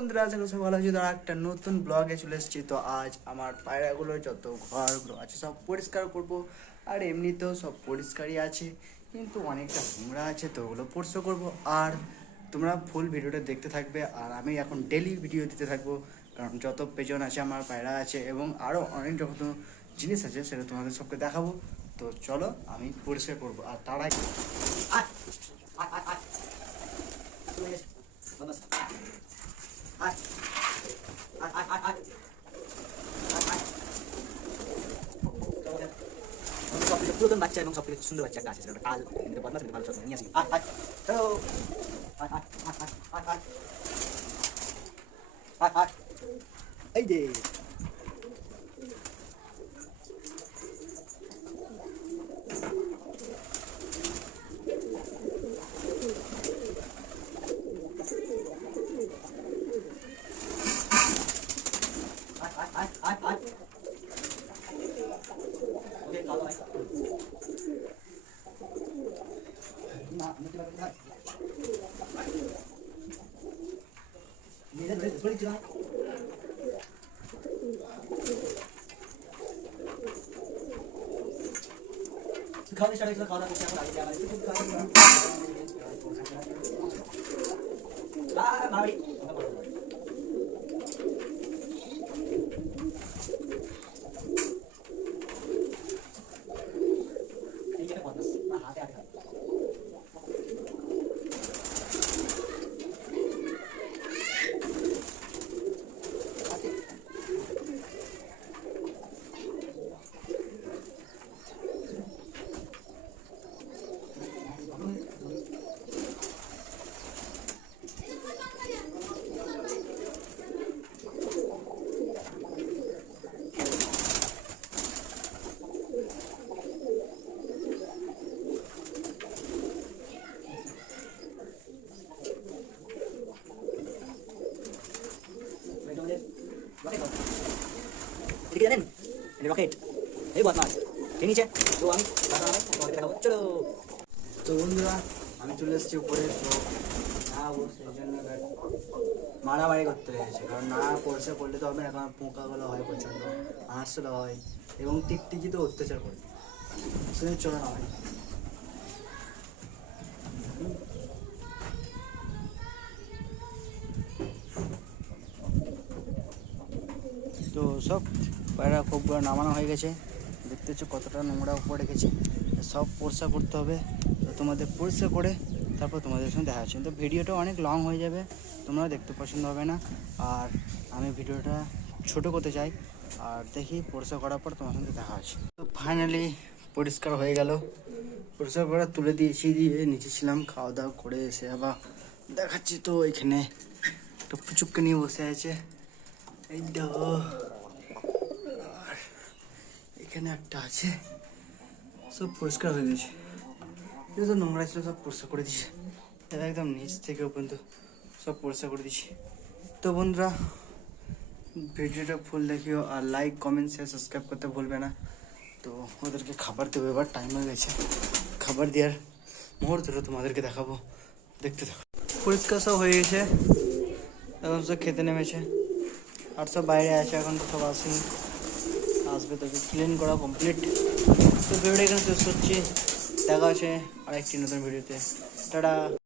বন্ধুরা আশা করি সব ভালো আছে। তো আর একটা নতুন ব্লগে চলে এসেছি। তো আজ আমার পায়রাগুলো, যত ঘরগুলো আছে, সব পরিষ্কার করব। আর এমনিতেও সব পরিষ্কারই আছে, কিন্তু অনেকটা নোংরা আছে, তো ওগুলো পরিষ্কার করব। আর তোমরা ফুল ভিডিওটা দেখতে থাকবে, আর আমি এখন ডেলি ভিডিও দিতে থাকব। কারণ যত পেজন আছে, আমার পায়রা আছে, এবং আরও অনেক যত জিনিস আছে, সেটা তোমাদের সবকে দেখাবো। তো চলো, আমি পরিষ্কার করব। আর তার আগে পুরাতন বাচ্চা এবং সব থেকে সুন্দর বাচ্চা একটা আছে সেটা কাল কিন্তু বদমাস কিন্তু ভালো সব নিয়ে আসি আয় আয় আয় আয় আয় আয় আয় আয় এই যে আয় আয় আয় আয় আয় ওকে কালো আয় না নিচে লাগবে না নিজে ধরে সরি চলা খাওয়া স্টার্ট হয়েছিল খাওয়া দাওয়া করছি এখন আগে যাওয়া হয়েছে খুব এই তো আমি আমি চলে এসেছি উপরে মারামারি করতে লেগেছে কারণ না পরিষ্কার করলে তো হবে না, কারণ পোকাগুলো হয় প্রচণ্ড হাঁসগুলো হয়, এবং টিকটিকি তো অত্যাচার করে। সেজন্য চলো না ভাই। তো সব পায়রা কোপগুলো নামানো হয়ে গেছে। দেখতে হচ্ছে কতটা নোংরা উপরে রেখেছে। সব পরিষ্কার করতে হবে। তো তোমাদের পরিষ্কার করে তারপর তোমাদের সঙ্গে দেখা হচ্ছে। তো ভিডিওটা অনেক লং হয়ে যাবে। তোমরা দেখতে পছন্দ হবে না। আর আমি ভিডিওটা ছোট করতে চাই। আর দেখি পরিষ্কার করার পর তোমার সঙ্গে দেখা হচ্ছে। তো ফাইনালি পরিষ্কার হয়ে গেল। পরিষ্কার করে তুলে দিয়েছি, দিয়ে নিচে ছিলাম। খাওয়া দাওয়া করে এসে আবার দেখাচ্ছি তো এখানে। তো পুচুককে নিয়ে বসে আছে। এই দেখো। এখানে একটা আছে। সব পরিষ্কার হয়ে গেছে। এটা তো নোংরা ছিল, সব পরিষ্কার করে দিয়েছে এটা একদম নিচ থেকে পর্যন্ত সব পরিষ্কার করে দিয়েছি তো বন্ধুরা, ভিডিওটা ফুল দেখিও আর লাইক কমেন্ট শেয়ার সাবস্ক্রাইব করতে ভুলবে না। তো ওদেরকে খাবার দেবো, এবার টাইম হয়ে গেছে। খাবার দেওয়ার মুহূর্তটা তোমাদেরকে দেখাবো। দেখতে থাকো। পরিষ্কার সব হয়ে গেছে। এখন সব খেতে নেমেছে। আর সব বাইরে আছে, এখন তো সব আসেনি। আসবে তাকে ক্লিন করা কমপ্লিট তো ভিডিওটা এখানে শেষ করছি দেখা আছে আরেকটি নতুন ভিডিওতে টাটা